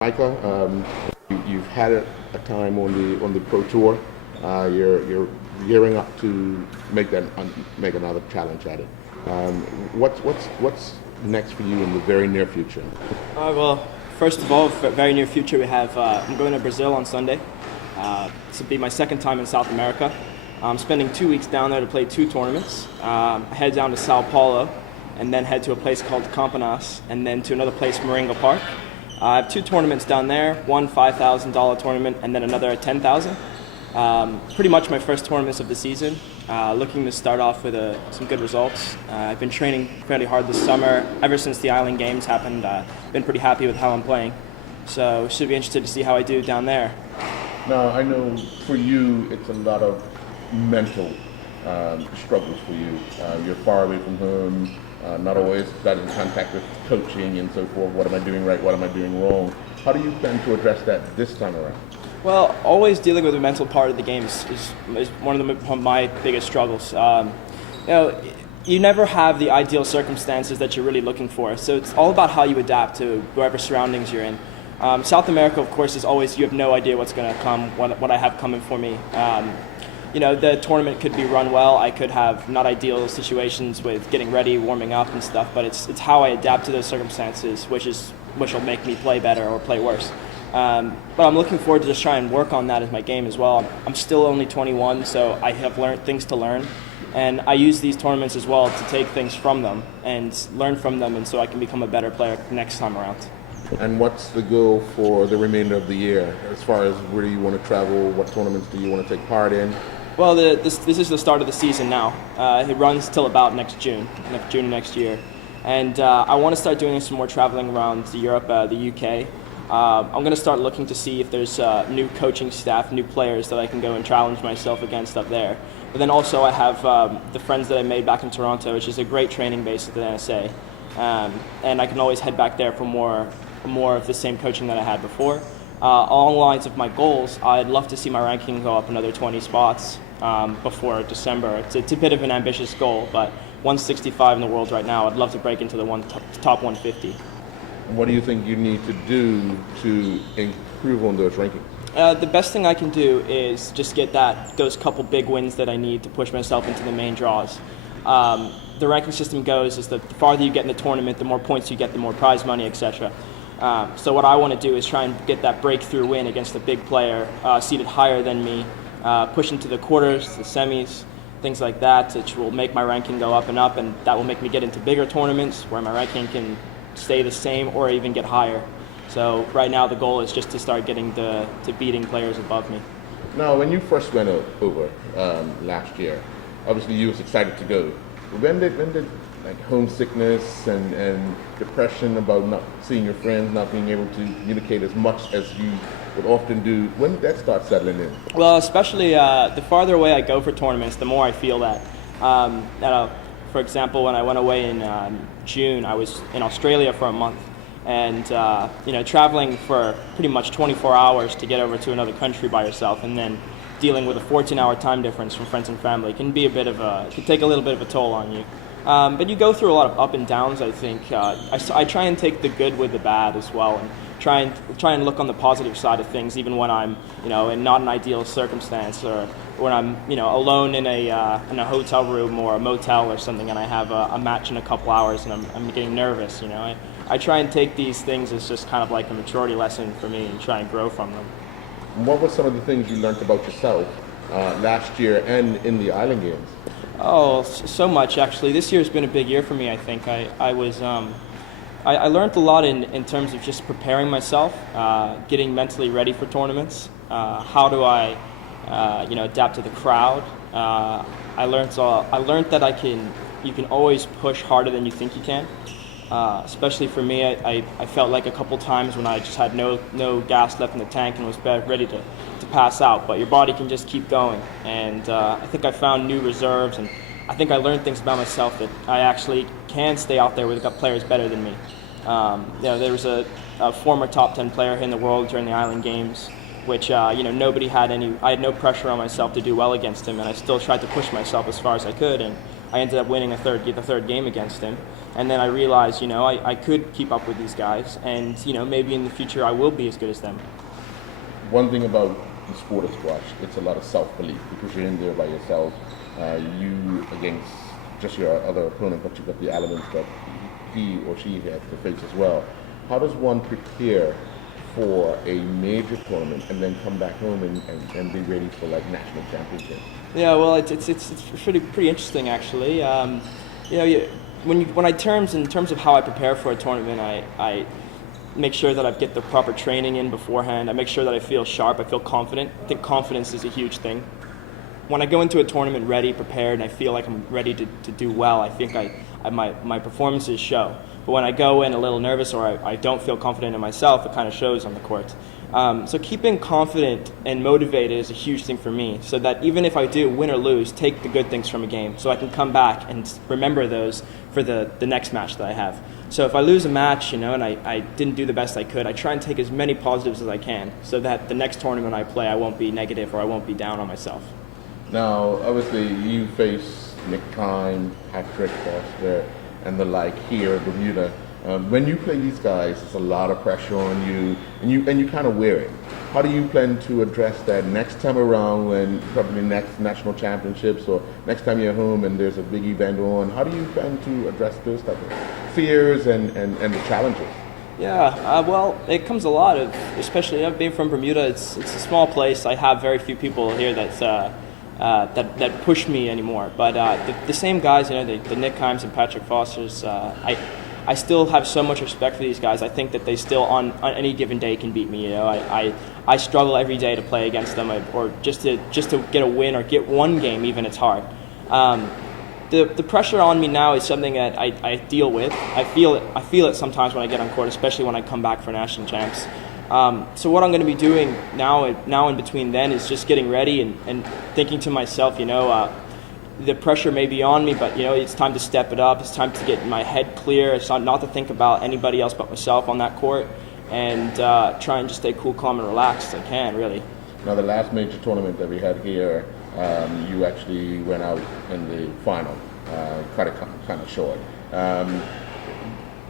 Micah, you've had a time on the pro tour. You're gearing up to make another challenge at it. Um, what's next for you in the very near future? Well, first of all, for very near future, we have I'm going to Brazil on Sunday. This will be my second time in South America. I'm spending 2 weeks down there to play two tournaments. I head down to Sao Paulo, and then head to a place called Campinas, and then to another place, Moringa Park. I have two tournaments down there, one $5,000 tournament, and then another at $10,000. Pretty much my first tournaments of the season. Looking to start off with some good results. I've been training fairly hard this summer. Ever since the Island Games happened, been pretty happy with how I'm playing. So should be interested to see how I do down there. Now, I know for you, it's a lot of mental struggles for you. You're far away from home, not always got in contact with coaching and so forth. What am I doing right? What am I doing wrong? How do you plan to address that this time around? Well, always dealing with the mental part of the game is one of my biggest struggles. You never have the ideal circumstances that you're really looking for. So it's all about how you adapt to whatever surroundings you're in. South America, of course, is always, you have no idea what's going to come, what I have coming for me. The tournament could be run well. I could have not ideal situations with getting ready, warming up and stuff, but it's how I adapt to those circumstances, which will make me play better or play worse. But I'm looking forward to just trying and work on that as my game as well. I'm still only 21, so I have learned things to learn. And I use these tournaments as well to take things from them and learn from them, and so I can become a better player next time around. And what's the goal for the remainder of the year as far as where do you want to travel? What tournaments do you want to take part in? Well, this is the start of the season now. It runs till about June next year. And I want to start doing some more traveling around Europe, the UK. I'm going to start looking to see if there's new coaching staff, new players that I can go and challenge myself against up there. But then also I have the friends that I made back in Toronto, which is a great training base at the NSA. And I can always head back there for more of the same coaching that I had before. Along the lines of my goals, I'd love to see my ranking go up another 20 spots before December. It's a bit of an ambitious goal, but 165 in the world right now, I'd love to break into the top 150. What do you think you need to do to improve on those rankings? The best thing I can do is just get those couple big wins that I need to push myself into the main draws. The ranking system goes is that the farther you get in the tournament, the more points you get, the more prize money, etc. So what I want to do is try and get that breakthrough win against a big player seated higher than me, push into the quarters, the semis, things like that, which will make my ranking go up, and that will make me get into bigger tournaments where my ranking can stay the same or even get higher. So right now the goal is just to start getting to beating players above me. Now, when you first went over last year, obviously you was excited to go. When did like homesickness and depression about not seeing your friends, not being able to communicate as much as you would often do, when did that start settling in? Well, especially the farther away I go for tournaments, the more I feel that. For example, when I went away in June, I was in Australia for a month, and traveling for pretty much 24 hours to get over to another country by yourself, and then dealing with a 14-hour time difference from friends and family can take a little bit of a toll on you. But you go through a lot of up and downs, I think. I try and take the good with the bad as well, and try and look on the positive side of things, even when I'm, in not an ideal circumstance, or when I'm, alone in a hotel room or a motel or something, and I have a match in a couple hours, and I'm getting nervous. I try and take these things as just kind of like a maturity lesson for me, and try and grow from them. What were some of the things you learned about yourself last year and in the Island Games? Oh, so much actually. This year's been a big year for me. I think I learned a lot in terms of just preparing myself, getting mentally ready for tournaments. How do I, adapt to the crowd? I learned that you can always push harder than you think you can. Especially for me, I felt like a couple times when I just had no gas left in the tank and was ready to pass out. But your body can just keep going. And I think I found new reserves, and I think I learned things about myself that I actually can stay out there with players better than me. There was a former top 10 player in the world during the Island Games, which I had no pressure on myself to do well against him, and I still tried to push myself as far as I could. And I ended up winning the third game against him. And then I realized, I could keep up with these guys, and maybe in the future I will be as good as them. One thing about the sport of squash, it's a lot of self-belief because you're in there by yourself. You against just your other opponent, but you've got the elements that he or she had to face as well. How does one prepare for a major tournament and then come back home and be ready for like national championships? Yeah, well, it's pretty interesting actually. In terms of how I prepare for a tournament, I make sure that I get the proper training in beforehand. I make sure that I feel sharp, I feel confident. I think confidence is a huge thing. When I go into a tournament ready, prepared, and I feel like I'm ready to do well, I think my performances show. But when I go in a little nervous or I don't feel confident in myself, it kind of shows on the court. So keeping confident and motivated is a huge thing for me, so that even if I do win or lose, take the good things from a game, so I can come back and remember those for the next match that I have. So if I lose a match, and I didn't do the best I could, I try and take as many positives as I can, so that the next tournament I play, I won't be negative or I won't be down on myself. Now, obviously, you face Nick Kime, Patrick Foster, and the like here at Bermuda. When you play these guys, there's a lot of pressure on you, and you kind of wear it. How do you plan to address that next time around, when probably next national championships or next time you're home and there's a big event on? How do you plan to address those type of fears and the challenges? Yeah, well, it comes a lot of, especially being from Bermuda. It's a small place. I have very few people here that push me anymore. But the same guys, the Nick Kimes and Patrick Fosters, I still have so much respect for these guys. I think that they still on any given day can beat me. I struggle every day to play against them, or just to get a win or get one game even. It's hard. The pressure on me now is something that I deal with. I feel it sometimes when I get on court, especially when I come back for national champs. So what I'm going to be doing now in between then is just getting ready and thinking to myself, the pressure may be on me, but it's time to step it up. It's time to get my head clear. It's not to think about anybody else but myself on that court, and try and just stay cool, calm, and relaxed as I can, really. Now, the last major tournament that we had here, you actually went out in the final, kind of short.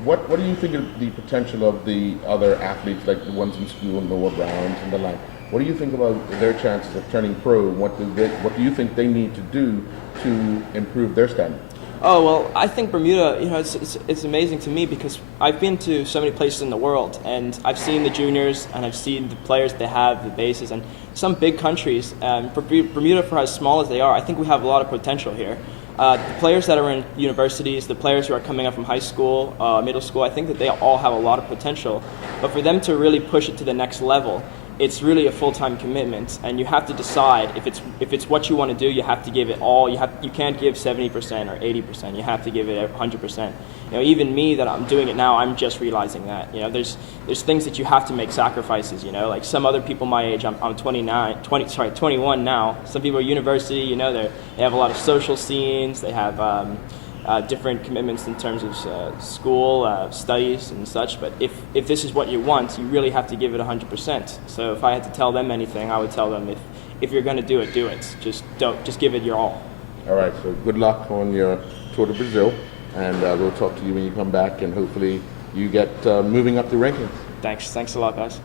What do you think of the potential of the other athletes, like the ones in school, Noah Browns and the like? What do you think about their chances of turning pro? What do you think they need to do to improve their standing? Oh, well, I think Bermuda, it's amazing to me because I've been to so many places in the world, and I've seen the juniors, and I've seen the players they have, the bases, and some big countries. Bermuda, for as small as they are, I think we have a lot of potential here. The players that are in universities, the players who are coming up from high school, middle school, I think that they all have a lot of potential. But for them to really push it to the next level, it's really a full-time commitment, and you have to decide if it's what you want to do. You have to give it all. You can't give 70% or 80%. You have to give it 100%. Even me, that I'm doing it now, I'm just realizing that. There's things that you have to make sacrifices. Like some other people my age, I'm 21 now. Some people are university. They have a lot of social scenes. They have different commitments in terms of school, studies and such, but if this is what you want, you really have to give it 100%. So if I had to tell them anything, I would tell them if you're going to do it. Just give it your all. All right, so good luck on your tour to Brazil, and we'll talk to you when you come back, and hopefully you get moving up the rankings. Thanks a lot, guys.